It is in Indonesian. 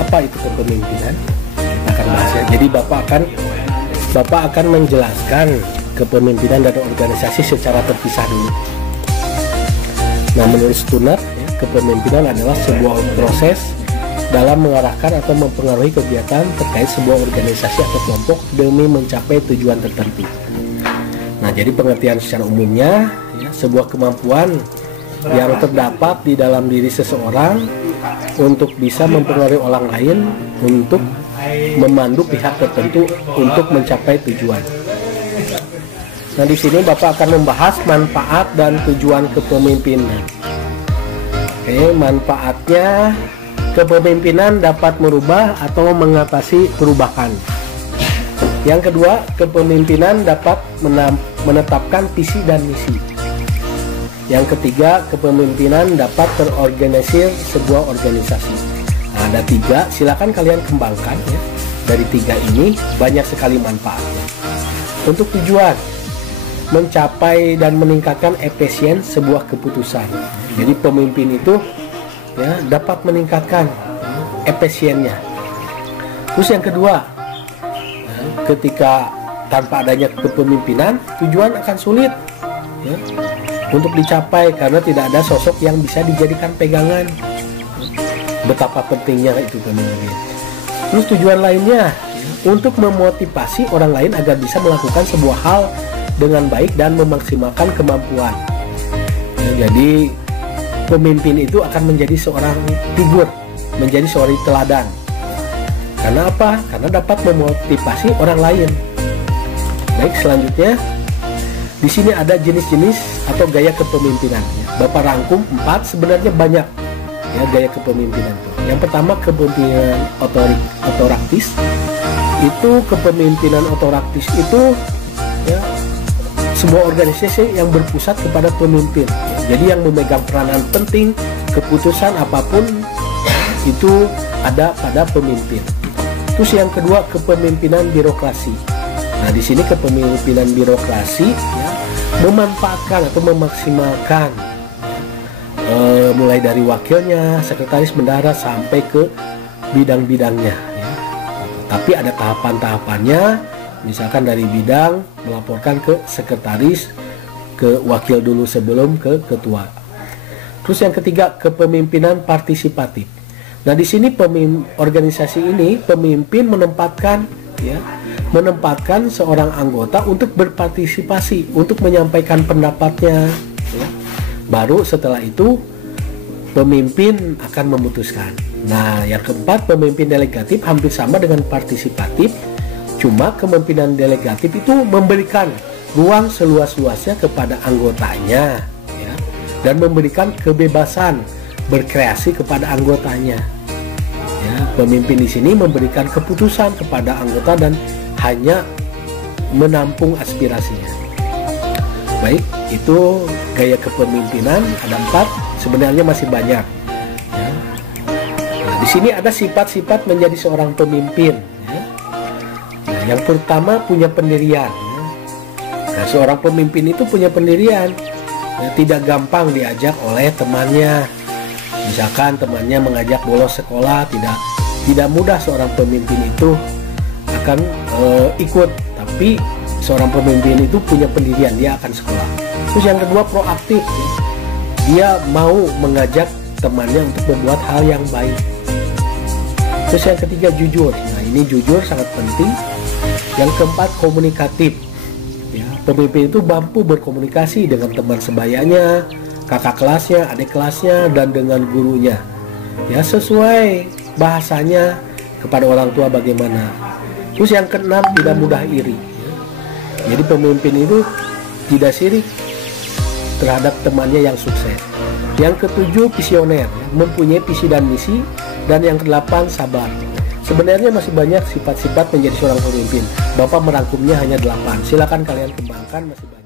apa itu kepemimpinan? Kita akan bahas ya. Jadi Bapak akan menjelaskan kepemimpinan dan organisasi secara terpisah dulu. Nah, menurut Stunner, ya, kepemimpinan adalah sebuah proses dalam mengarahkan atau mempengaruhi kegiatan terkait sebuah organisasi atau kelompok demi mencapai tujuan tertentu. Nah, jadi pengertian secara umumnya, ya, sebuah kemampuan yang terdapat di dalam diri seseorang untuk bisa mempengaruhi orang lain untuk memandu pihak tertentu untuk mencapai tujuan. Nah, di sini Bapak akan membahas manfaat dan tujuan kepemimpinan. Oke, manfaatnya, kepemimpinan dapat merubah atau mengatasi perubahan. Yang kedua, kepemimpinan dapat menetapkan visi dan misi. Yang ketiga, kepemimpinan dapat terorganisir sebuah organisasi. Nah, ada 3, silakan kalian kembangkan ya. Dari 3 ini banyak sekali manfaatnya. Untuk tujuan, mencapai dan meningkatkan efisien sebuah keputusan. Jadi pemimpin itu ya dapat meningkatkan efisiennya. Terus yang kedua, ketika tanpa adanya kepemimpinan, tujuan akan sulit ya, untuk dicapai karena tidak ada sosok yang bisa dijadikan pegangan. Betapa pentingnya itu pemimpin. Terus tujuan lainnya untuk memotivasi orang lain agar bisa melakukan sebuah hal dengan baik dan memaksimalkan kemampuan. Ya, jadi pemimpin itu akan menjadi seorang figur, menjadi seorang teladan. Karena apa? Karena dapat memotivasi orang lain. Baik, selanjutnya di sini ada jenis-jenis atau gaya kepemimpinan. Bapak rangkum 4, sebenarnya banyak ya gaya kepemimpinan. Yang pertama, kepemimpinan otoraktis. Itu kepemimpinan otoraktis itu ya sebuah organisasi yang berpusat kepada pemimpin. Jadi yang memegang peranan penting, keputusan apapun itu ada pada pemimpin. Terus yang kedua, kepemimpinan birokrasi. Nah, di sini kepemimpinan birokrasi ya, memanfaatkan atau memaksimalkan mulai dari wakilnya, sekretaris bendahara sampai ke bidang-bidangnya ya. Tapi ada tahapan-tahapannya. Misalkan dari bidang melaporkan ke sekretaris, ke wakil dulu sebelum ke ketua. Terus yang ketiga, kepemimpinan partisipatif. Nah, di sini organisasi ini pemimpin menempatkan seorang anggota untuk berpartisipasi, untuk menyampaikan pendapatnya ya. Baru setelah itu pemimpin akan memutuskan. Nah, yang keempat, pemimpin delegatif hampir sama dengan partisipatif. Cuma kepemimpinan delegatif itu memberikan ruang seluas-luasnya kepada anggotanya ya, dan memberikan kebebasan berkreasi kepada anggotanya ya. Pemimpin di sini memberikan keputusan kepada anggota dan hanya menampung aspirasinya. Baik, itu gaya kepemimpinan ada 4, sebenarnya masih banyak ya. Nah, di sini ada sifat-sifat menjadi seorang pemimpin. Yang pertama, punya pendirian. Nah, seorang pemimpin itu punya pendirian. Tidak gampang diajak oleh temannya. Misalkan temannya mengajak bolos sekolah, tidak mudah seorang pemimpin itu akan ikut. Tapi seorang pemimpin itu punya pendirian, dia akan sekolah. Terus yang kedua, proaktif. Dia mau mengajak temannya untuk membuat hal yang baik. Terus yang ketiga, jujur. Nah, ini jujur sangat penting. Yang keempat, komunikatif ya, pemimpin itu mampu berkomunikasi dengan teman sebayanya, kakak kelasnya, adik kelasnya, dan dengan gurunya ya, sesuai bahasanya kepada orang tua bagaimana. Terus yang keenam, tidak mudah iri ya. Jadi pemimpin itu tidak sirik terhadap temannya yang sukses. Yang ketujuh, visioner ya, mempunyai visi dan misi. Dan yang kedelapan, sabar. Sebenarnya masih banyak sifat-sifat menjadi seorang pemimpin. Bapak merangkumnya hanya 8. Silakan kalian kembangkan, masih banyak.